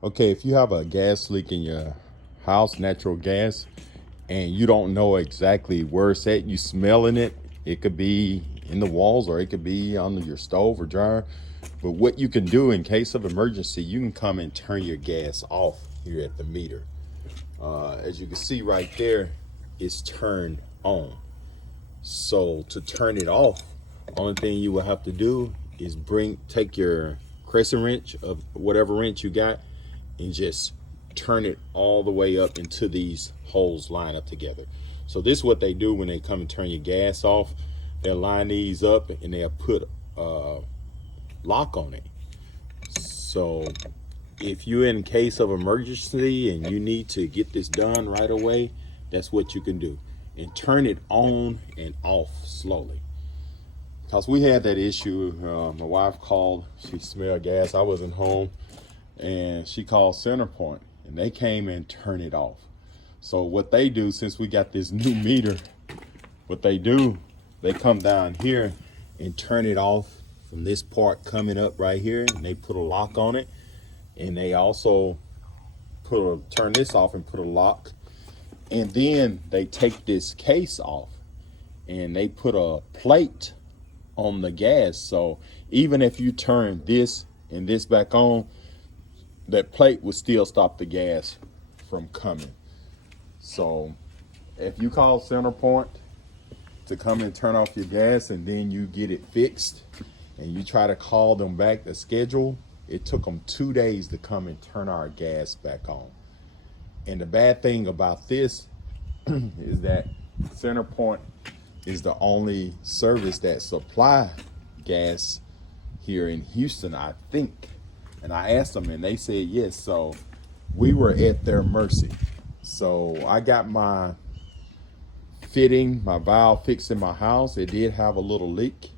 Okay, if you have a gas leak in your house, natural gas, and you don't know exactly where it's at, you smelling it, it could be in the walls or it could be on your stove or dryer. But what you can do in case of emergency, you can come and turn your gas off here at the meter. As you can see right there, it's turned on. So to turn it off, only thing you will have to do is take your crescent wrench of whatever wrench you got and just turn it all the way up until these holes line up together. So this is what they do when they come and turn your gas off. They'll line these up and they'll put a lock on it. So if you're in case of emergency and you need to get this done right away, that's what you can do. And turn it on and off slowly. Because we had that issue. My wife called, she smelled gas. I wasn't home. And she called Centerpoint and they came and turned it off. So what they do, since we got this new meter, what they do, they come down here and turn it off from this part coming up right here, and they put a lock on it. And they also turn this off and put a lock. And then they take this case off and they put a plate on the gas. So even if you turn this and this back on, that plate would still stop the gas from coming. So if you call Centerpoint to come and turn off your gas and then you get it fixed and you try to call them back to schedule, it took them 2 days to come and turn our gas back on. And the bad thing about this is that Centerpoint is the only service that supply gas here in Houston, I think. And I asked them and they said yes. So we were at their mercy. So I got my valve fixed in my house. It did have a little leak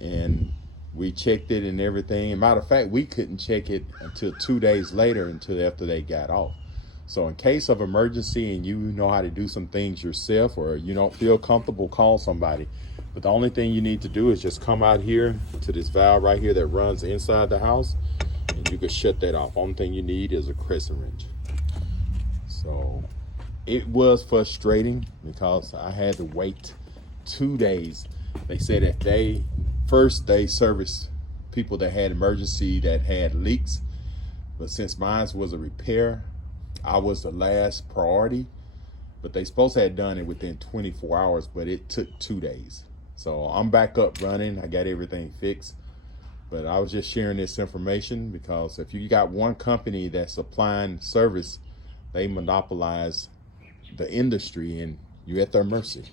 and we checked it and everything. And matter of fact, we couldn't check it until 2 days later, until after they got off. So in case of emergency and you know how to do some things yourself or you don't feel comfortable, call somebody. But the only thing you need to do is just come out here to this valve right here that runs inside the house and you can shut that off. Only thing you need is a crescent wrench. So it was frustrating because I had to wait 2 days. They said that they serviced people that had emergency that had leaks. But since mine was a repair, I was the last priority. But they supposed to have done it within 24 hours, but it took 2 days. So I'm back up running. I got everything fixed. But I was just sharing this information because if you got one company that's supplying service, they monopolize the industry and you're at their mercy.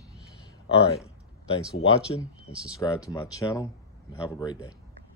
All right. Thanks for watching and subscribe to my channel and have a great day.